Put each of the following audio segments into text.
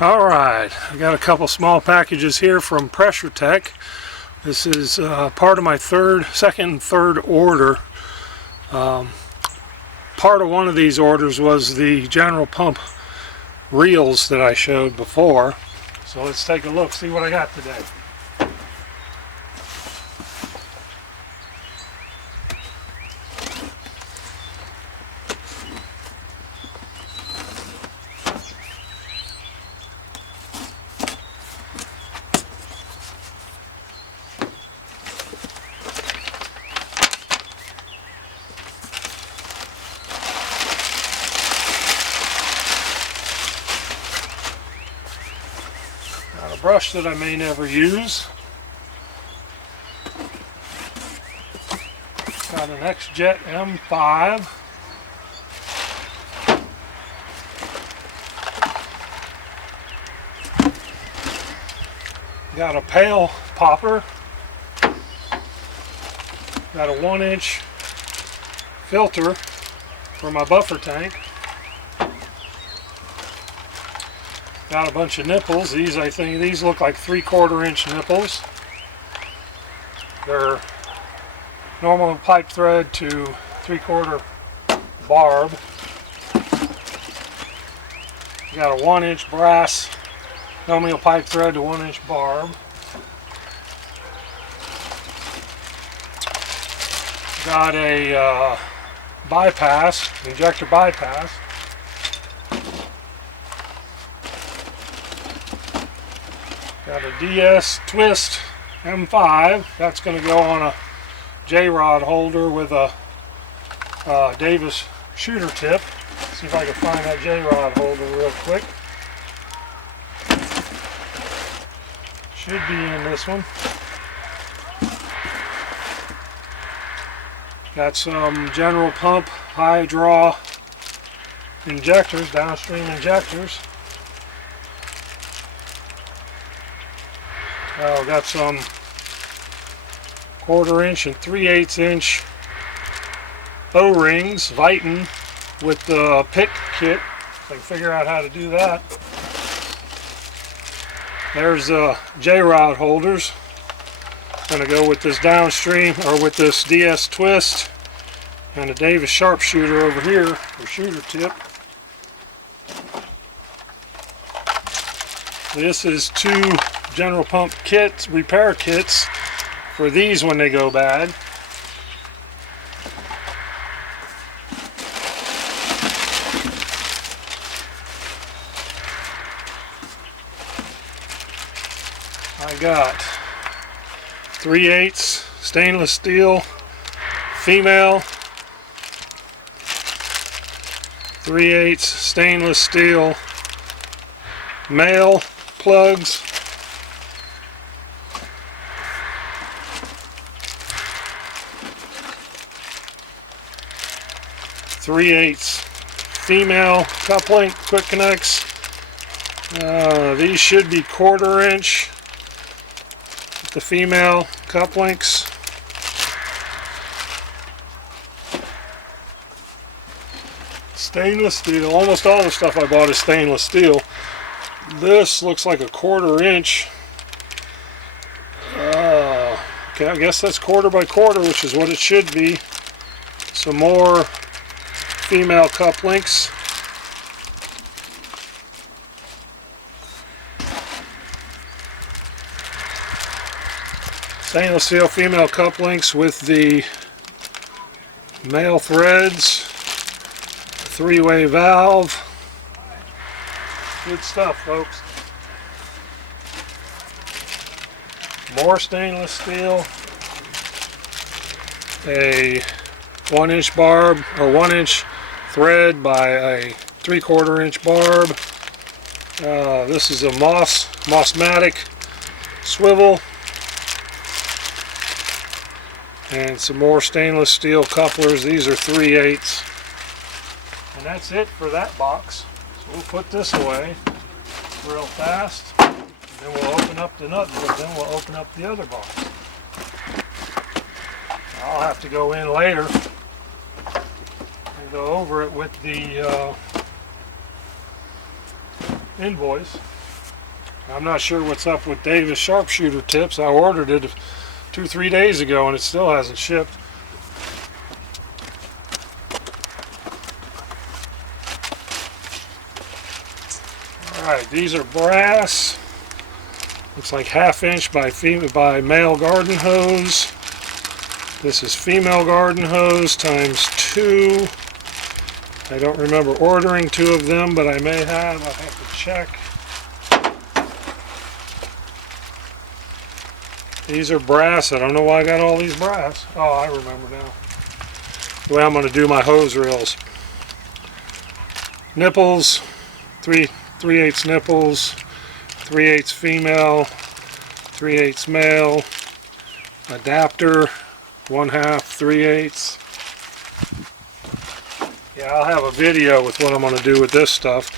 Alright, I got a couple small packages here from PressureTek. This is part of my second and third order. Part of one of these orders was the general pump reels that I showed before. So let's take a look, see what I got today. Got a brush that I may never use. Got an X-Jet M5. Got a pail popper. Got a 1-inch filter for my buffer tank. Got a bunch of nipples. These, I think, these look like 3/4 inch nipples. They're normal pipe thread to 3/4 barb. Got a 1-inch brass normal pipe thread to 1-inch barb. Got a bypass, injector bypass. Got a DS twist M5. That's going to go on a J-rod holder with a Davis shooter tip. See if I can find that J-rod holder real quick. Should be in this one. Got some general pump high draw injectors, downstream injectors. Got some 1/4 inch and 3/8 inch O-rings, Viton, with the pick kit. If I can figure out how to do that. There's J-rod holders. Going to go with this downstream, or with this DS twist, and a Davis sharpshooter over here for shooter tip. This is 2 general pump kits, repair kits for these when they go bad. I got 3/8 stainless steel female, 3/8 stainless steel male plugs. .3/8 female coupling quick connects. These should be 1/4 inch. The female cup links. Stainless steel. Almost all the stuff I bought is stainless steel. This looks like a 1/4 inch. Okay, I guess that's 1/4 by 1/4, which is what it should be. Some more female cup links. Stainless steel female cup links with the male threads, 3-way valve. Good stuff, folks. More stainless steel, a 1-inch barb, or 1-inch thread by a 3/4 inch barb. This is a Mossmatic swivel. And some more stainless steel couplers. These are 3/8. And that's it for that box. So we'll put this away real fast. Then we'll open up the nut, but then we'll open up the other box. I'll have to go in later and go over it with the invoice. I'm not sure what's up with Davis sharpshooter tips. I ordered it 2-3 days ago and it still hasn't shipped. Alright, these are brass. Looks like 1/2 inch by male garden hose. This is female garden hose times 2. I don't remember ordering 2 of them, but I may have. I'll have to check. These are brass. I don't know why I got all these brass. Oh, I remember now. The way I'm going to do my hose reels. Nipples, 3/8 nipples, 3/8 female, 3/8 male. Adapter, 1/2, 3/8. Yeah, I'll have a video with what I'm going to do with this stuff.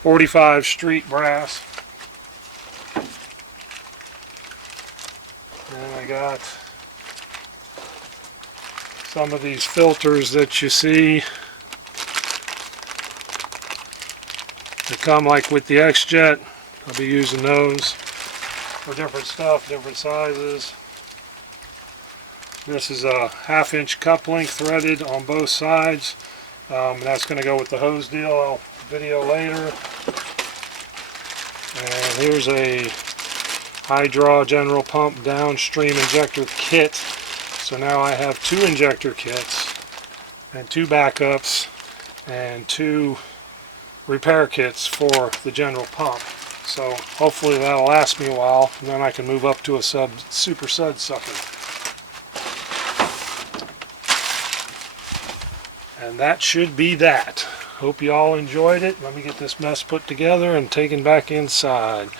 45 street brass. And I got some of these filters that you see. They come like with the X-Jet. I'll be using those for different stuff, different sizes. This is a 1/2 inch cup link threaded on both sides. That's going to go with the hose deal. I'll video later. And here's a high-draw general pump downstream injector kit. So now I have 2 injector kits and 2 backups and 2 repair kits for the general pump. So hopefully that'll last me a while, and then I can move up to a super sud sucker. And that should be that. Hope you all enjoyed it. Let me get this mess put together and taken back inside.